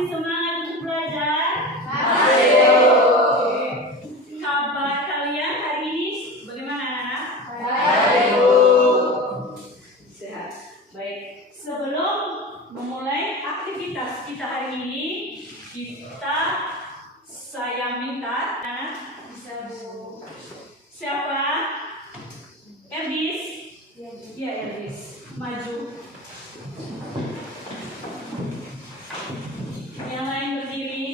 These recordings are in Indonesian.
Masih semangat untuk belajar? Ayo. Kabar kalian hari ini bagaimana anak-anak? Ayo. Sehat. Baik. Sebelum memulai aktivitas kita hari ini, saya minta anak bisa bu. Siapa? Eldis? Ya Eldis. Maju. Yang lain berdiri.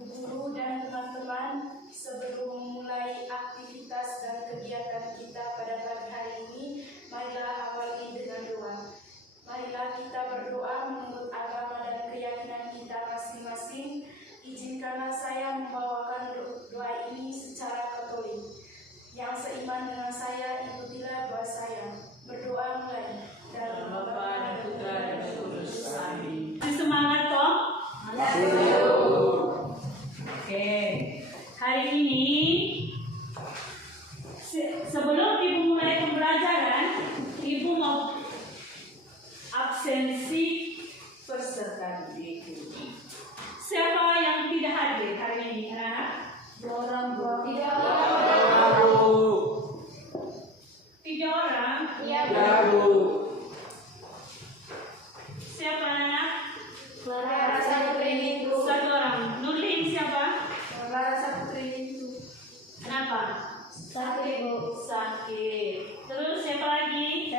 Guru dan teman-teman, sebelum memulai aktivitas dan kegiatan kita pada pagi hari ini, marilah awali dengan doa. Marilah kita berdoa menurut agama dan keyakinan kita masing-masing. Izinkanlah saya membawakan doa ini secara Katolik. Yang seiman dengan saya, ikutilah doa saya. Berdoa mulai. Dalam nama Bapa dan Putra dan Roh Kudus. Amin. Masih semangat toh? Ayo. Oke. Hari ini sebelum Ibu mulai pembelajaran, Ibu mau absensi peserta didik. Siapa yang tidak hadir hari ini, anak-anak? 2 orang, 2 3 orang. Siapa anak? Clara Saputri itu. 1 orang. Nurlin siapa? Clara Saputri itu. Kenapa? Sakit, Bu. Sakit. Terus siapa lagi?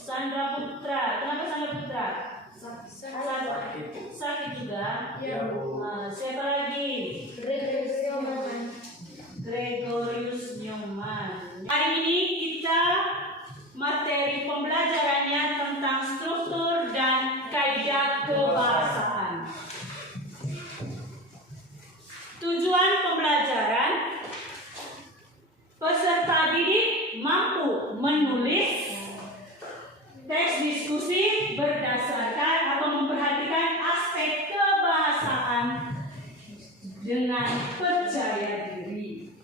Sandra Putra. Kenapa Sandra Putra? Sakit juga. Ya, Bu. Siapa lagi? Gregorius Newman. Hari ini kita materi pembelajarannya tentang struktur dan kaidah kebahasaan. Tujuan pembelajaran, peserta didik mampu menulis teks diskusi berdasarkan atau memperhatikan aspek kebahasaan dengan percaya diri.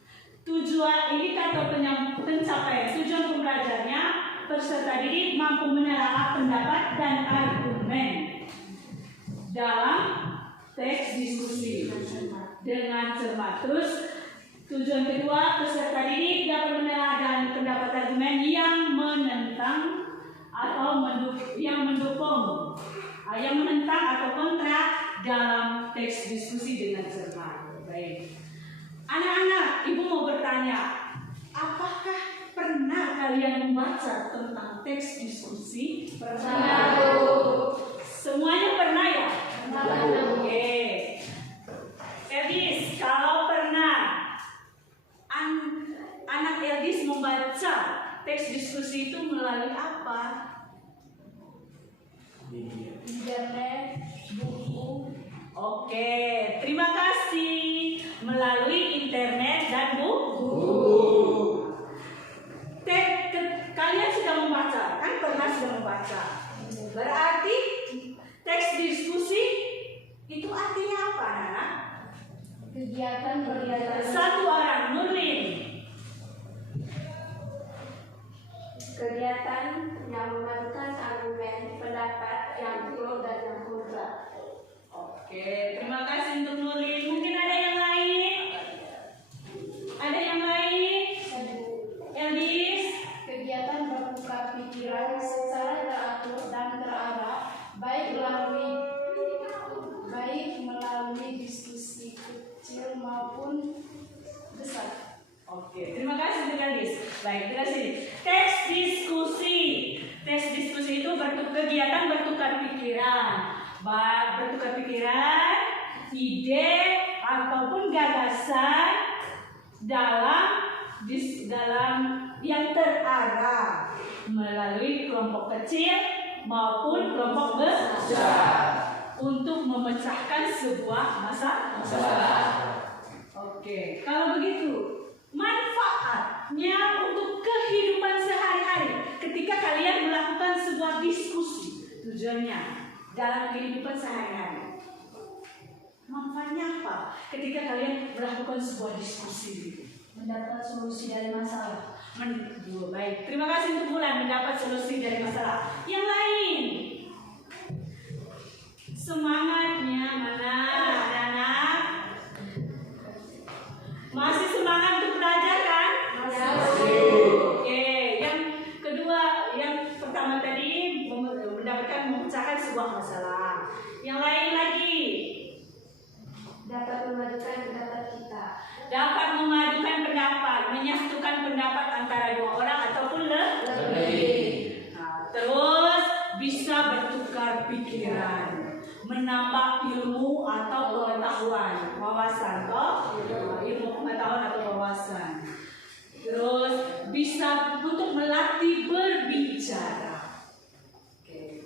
Tujuan indikator pencapaian tujuan pembelajarnya, peserta didik mampu menelaah pendapat dan argumen dalam teks diskusi dengan cermat. Terus tujuan kedua, peserta didik dapat menelaah dan pendapat argumen yang menentang atau mendukung, yang menentang atau kontra dalam teks diskusi dengan cermat. Baik. Anak-anak, Ibu mau bertanya, apakah pernah kalian membaca tentang teks diskusi? Pernah. Semuanya pernah ya? Pernah. Oke. Eldis, kalau pernah anak Eldis membaca teks diskusi itu melalui apa? Internet, buku. Oke, terima kasih. Melalui internet dan buku. Kalian sudah membaca, kan pernah sudah membaca. Berarti teks diskusi itu artinya apa, anak? Kegiatan 1 orang, Nurlin. kegiatan yang memadukan argumen, pendapat yang pro dan yang kontra. Oke, terima kasih untuk Nurlin. Mungkin ada yang lain? Ada yang lain? Eldis? Kegiatan bertukar pikiran secara teratur dan terarah, baik melalui diskusi kecil maupun besar. Oke, terima kasih untuk Eldis. Baik, terima kasih. Teks diskusi. Teks diskusi itu kegiatan bertukar pikiran. Bertukar pikiran, ide ataupun gagasan dalam yang terarah melalui kelompok kecil maupun kelompok besar untuk memecahkan sebuah masalah. Oke, kalau begitu manfaatnya untuk kehidupan sehari-hari ketika kalian melakukan sebuah diskusi, tujuannya dalam kehidupan sehari-hari. Manfaatnya apa ketika kalian melakukan sebuah diskusi? mendapat solusi dari masalah. Baik, terima kasih untuk Bulan mendapat solusi dari masalah. Yang lain, semangatnya mana anak-anak? Masih semangat untuk belajar kan? Masih. Oke, yang kedua, yang pertama tadi mendapatkan memecahkan sebuah masalah. Yang lain lagi, Dapat memadukan pendapat kita. dapat memadukan pendapat, menyatukan pendapat antara dua orang ataupun Lebih. Nah, terus bisa bertukar pikiran, menambah ilmu atau pengetahuan, wawasan, toh? Ilmu pengetahuan atau wawasan. Terus bisa untuk melatih berbicara. Oke.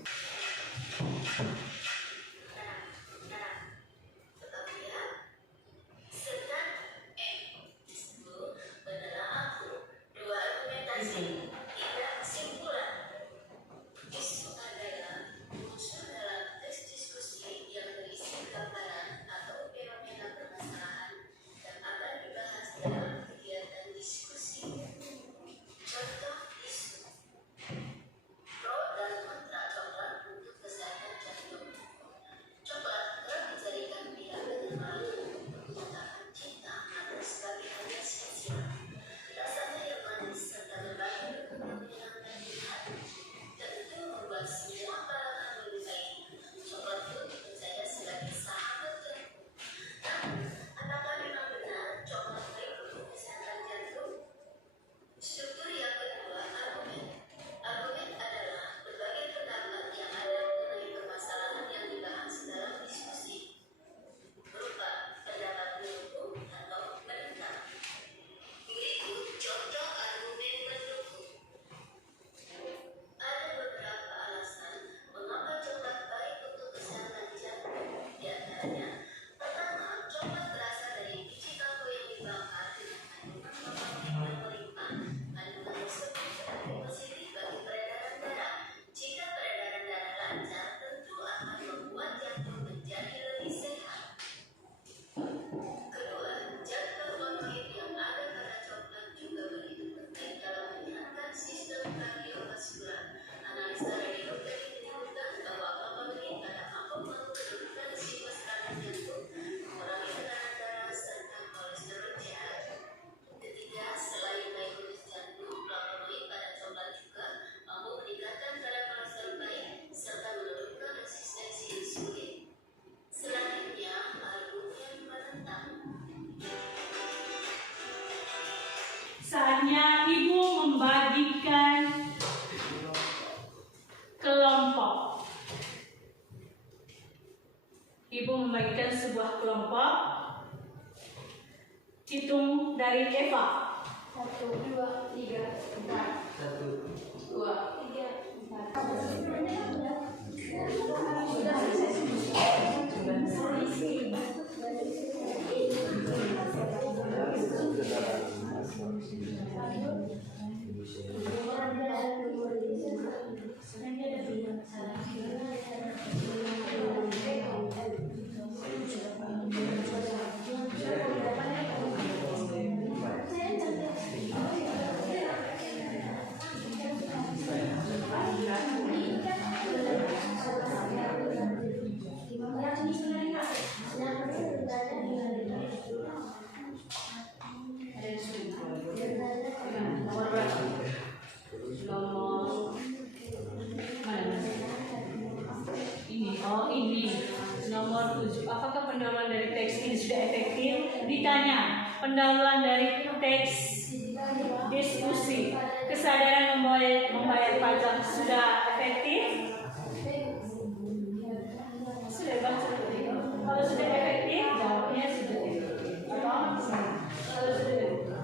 Saatnya ibu membagikan kelompok. Ibu membagikan sebuah kelompok. Hitung dari Eva. 1, 2, 3, 4. 1, 2, Nomor 7. Apakah pendahuluan dari teks ini sudah efektif? Ditanya, pendahuluan dari teks diskusi, kesadaran membayar pajak sudah efektif? Sudah baca tadi. Kalau sudah efektif, jawabnya sudah efektif. Kalau sudah efektif.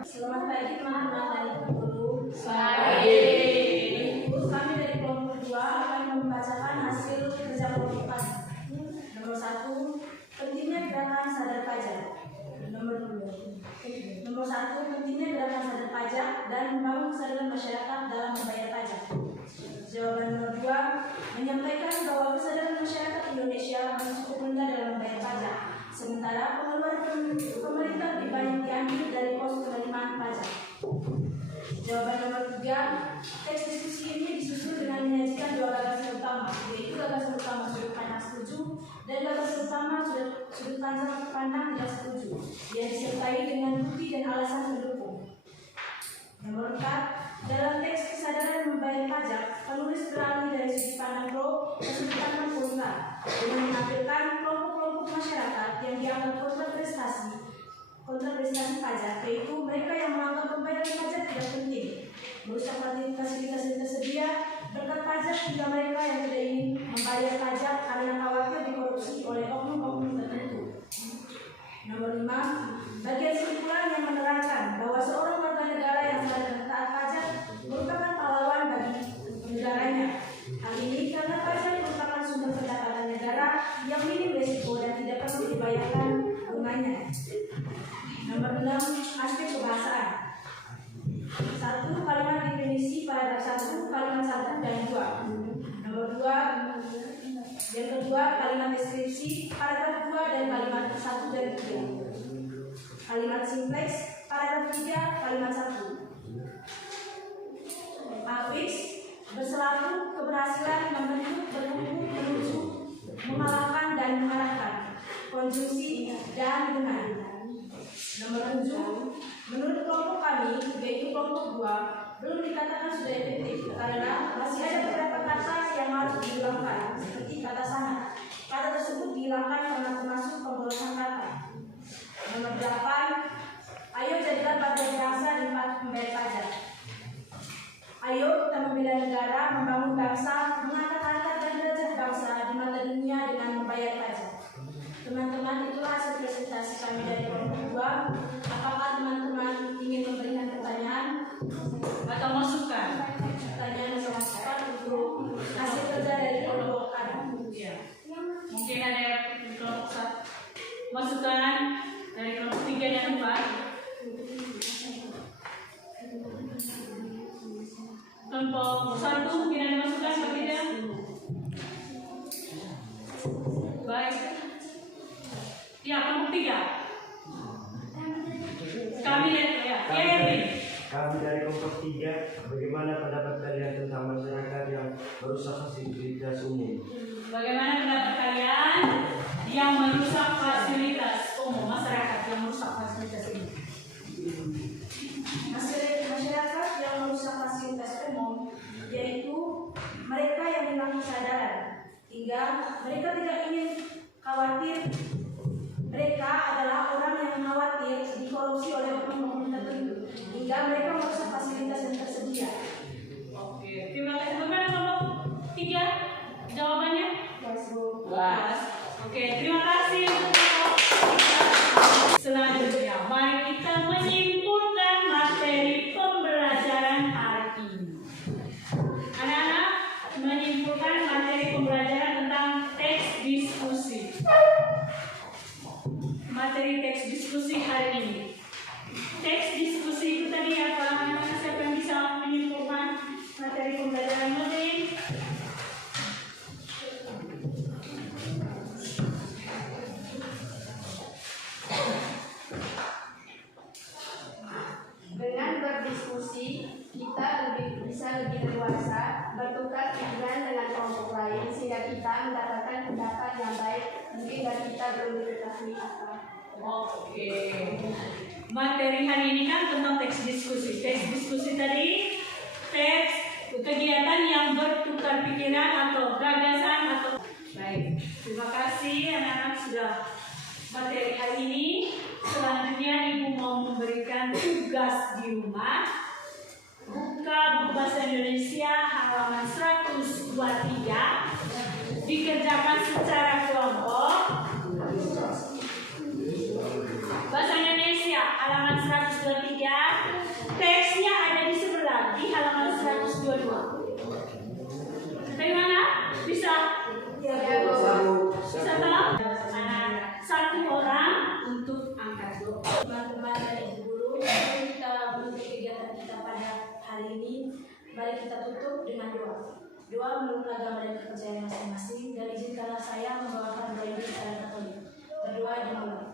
Selamat pagi teman-teman dari guru. Pagi. Kami dari kelompok 2 akan membacakan hasil kerja kelompok kami. Nomor 1, pentingnya gerakan sadar pajak. Nomor 1, pentingnya gerakan sadar pajak dan membangun kesadaran masyarakat dalam membayar pajak. Jawaban nomor 2, menyampaikan bahwa kesadaran masyarakat Indonesia masih cukup rendah dalam membayar pajak. Sementara pengeluaran pemerintah lebih banyak diambil dari dan batas utama sudut pandang tidak setuju yang disertai dengan bukti dan alasan pendukung. Nomor 4, dalam teks kesadaran membayar pajak, penulis beralih dari sudut pandang pro ke sudut pandang kontra dengan menampilkan kelompok-kelompok masyarakat yang dianggap kontra prestasi pajak, yaitu mereka yang menganggap pembayaran pajak tidak penting, merusak fasilitas yang tersedia, berkat pajak hingga mereka yang tidak ingin membayar pajak karena khawatir dikorupsi oleh oknum-oknum tertentu. Nomor 5, bagian kesimpulan yang menerangkan bahwa seorang warga negara yang sadar dan taat pajak merupakan pahlawan bagi negaranya. Hal ini karena pajak merupakan sumber pendapatan negara yang minim risiko dan tidak perlu dibayarkan bunganya. Nomor 6, aspek kebahasaan. 1. Kalimat definisi paragraf 1, kalimat 1 dan 2. Nomor 2, yang kedua, kalimat deskripsi paragraf 2 dan kalimat 1 dan 3. Kalimat simpleks paragraf 3, kalimat 1. Afiks berselaku keberhasilan membentuk, berhubung, menuju, mengalahkan dan mengarahkan. Konjungsi dan dengan. Nomor 7, menurut kelompok kami, yaitu kelompok 2, belum dikatakan sudah efektif karena masih ada beberapa kata yang harus dihilangkan, seperti kata sangat. Kata tersebut dihilangkan karena termasuk pemborosan kata. Nomor 8, ayo jadilah pada bangsa di membayar pajak. Ayo kita membela negara, membangun bangsa, mengangkat harkat dan derajat bangsa di mata dunia dengan membayar pajak. Teman-teman, itulah hasil presentasi kami dari kelompok 2. Apakah teman-teman ingin memberikan pertanyaan atau masukan? Pertanyaan atau masukan untuk hasil kerja dari kelompok kami? Ya. Mungkin ada kelompok 1 masukan dari kelompok 3 dan 4. Kelompok 1 mungkin ada masukan atau tidak? Baik. Ya, kelompok 3. Kami dari kelompok 3, bagaimana pendapat kalian tentang masyarakat yang merusak fasilitas umum? Bagaimana pendapat kalian yang merusak fasilitas umum, masyarakat yang merusak fasilitas umum? Masyarakat yang merusak fasilitas umum yaitu mereka yang hilang kesadaran hingga mereka tidak ingin khawatir. Mereka adalah orang yang khawatir dikorupsi oleh oknum-oknum tertentu hingga mereka merusak fasilitas yang tersedia. Oke, terima kasih. Bagaimana kelompok 3? Jawabannya? Puas. Oke, terima kasih untuk selanjutnya. Mari kita menyimpulkan materi pembelajaran hari ini. Anak-anak, menyimpulkan materi pembelajaran tentang teks diskusi. Materi teks diskusi hari ini. Teks diskusi itu tadi apa? Siapa yang bisa menyimpulkan materi pembelajaran hari ini? Dengan berdiskusi, kita bisa lebih dewasa, bertukar pikiran dengan kelompok lain sehingga kita mendapatkan pendapat yang baik mungkin dari kita belum diketahui apa. Oke. Materi hari ini kan tentang teks diskusi. Teks diskusi tadi teks kegiatan yang bertukar pikiran atau gagasan atau baik. Terima kasih anak-anak sudah materi hari ini. Selanjutnya Ibu mau memberikan tugas di rumah. Buka buku bahasa Indonesia halaman 123. Dikerjakan secara kelompok. Bahasa Indonesia halaman 123. Teksnya ada di sebelah di halaman 122. Bagaimana? Bisa? Bisa tolong? Satu orang untuk angkat dua. Teman-teman dan ibu guru, mari kita menutup kegiatan kita pada hari ini. Mari kita tutup dengan doa. Doa menurut agama dan kepercayaan masing-masing. Dan izinkanlah saya membawakan doa ini secara Katolik. Berdoa dimulai.